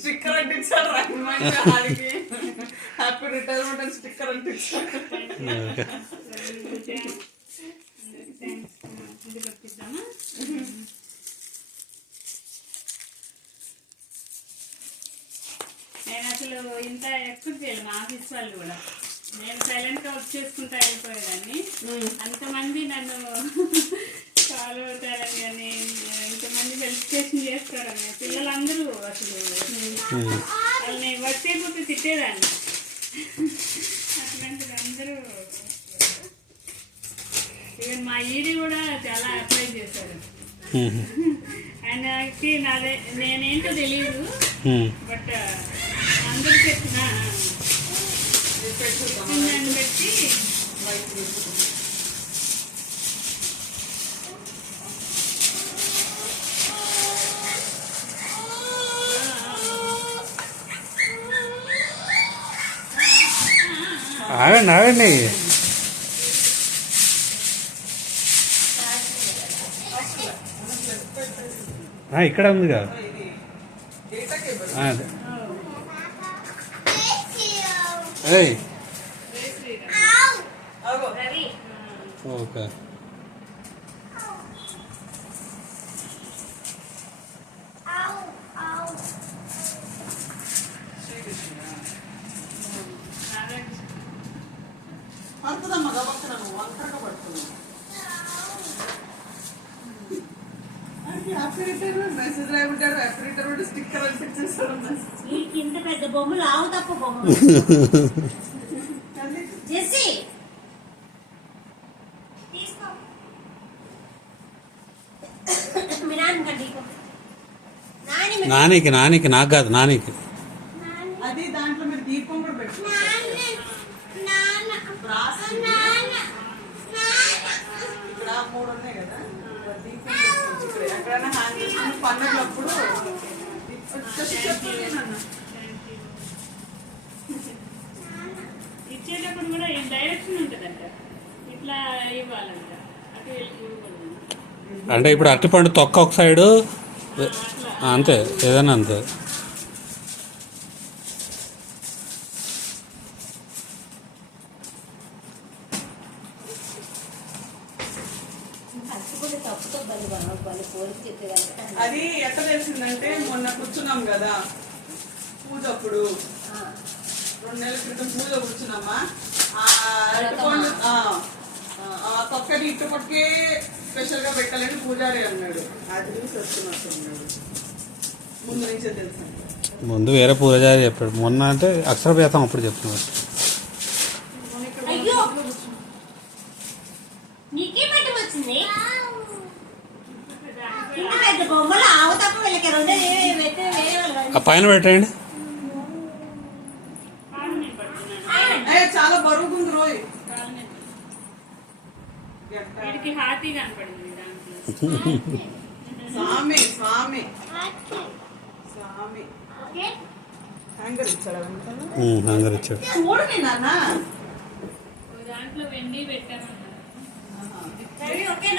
Sticker అంటించాడు ఆడికి. Happy retirement అని sticker అంటించాడు. నేను అసలు ఇంత ఎక్స్పెక్ట్ చేయలేదు మా ఆఫీస్ వాళ్ళు కూడా. నేను సైలెంట్గా వర్క్ చేసుకుంటా వెళ్ళిపోయేదాన్ని. అంతమంది నన్ను ఫాలో అవుతారని కానీ ఇంతమంది వెరిఫికేషన్ చేస్తారని పిల్లలందరూ అసలు వాళ్ళని వర్క్ చేయకపోతే తిట్టేదాన్ని. అట్లాంటిది అందరూ ఈవెన్ మా ఈడీ కూడా చాలా అప్లై చేశారు. ఆయనకి నేనేంటో తెలియదు, బట్ అందరూ చెప్పిన దాన్ని బట్టి ఆగండి ఆగండి. ఇక్కడ ఉందిగా. ఓకే. పడుతుందమ్మా గబక్కన నువ్వు వంకరగా పడుతున్నావు. హ్యాపీ రిటైర్మెంట్ మెసేజ్ రాయబడ్డాడు. హ్యాపీ రిటైర్మెంట్ స్టిక్కర్ అంటించేసాడు. ఇంత పెద్ద బొమ్మలు ఆవు తప్ప బొమ్మలు నానికి నానికి నాకు కాదు నానికి. అది దాంట్లో మీరు దీపం కూడా పెట్టుకోండి. ఇక్కడ 3 ఉన్నాయి కదా, దీపం పెట్టుకోవచ్చు. ఎక్కడైనా హ్యాంగ్ చేసుకుని పండుగలప్పుడు ఇచ్చేటప్పుడు కూడా డైరెక్షన్ ఉంటుందంట, ఇట్లా ఇవ్వాలంట. అంటే ఇప్పుడు అరటిపండు తొక్క ఒక సైడు అంతే, ఏదైనా అంతే. అది ఎట్లా తెలిసిందంటే మొన్న కూర్చున్నాం కదా పూజ అప్పుడు, 2 నెలల క్రితం పూజ కూర్చున్నామా. తొక్కని ఇటుపక్కే స్పెషల్ గా పెట్టాలని పూజారి అన్నాడు. అది చూసి వస్తున్నట్టున్నాడు. ముందు నుంచే తెలుసు. ముందు వేరే పూజారి చెప్పాడు. మొన్న అంటే అక్షరభేతం అప్పుడు చెప్తున్నారు. ఆ పైన పెట్టండి. చాలా బరువుంది రోయ్. హాతీ కనపడింది దాంట్లో. స్వామి స్వామి స్వామి హ్యాంగర్ ఇచ్చాడు. హ్యాంగర్ ఇచ్చాడు. చూడండి నాన్న, దాంట్లో వెండి పెట్టామన్నారు.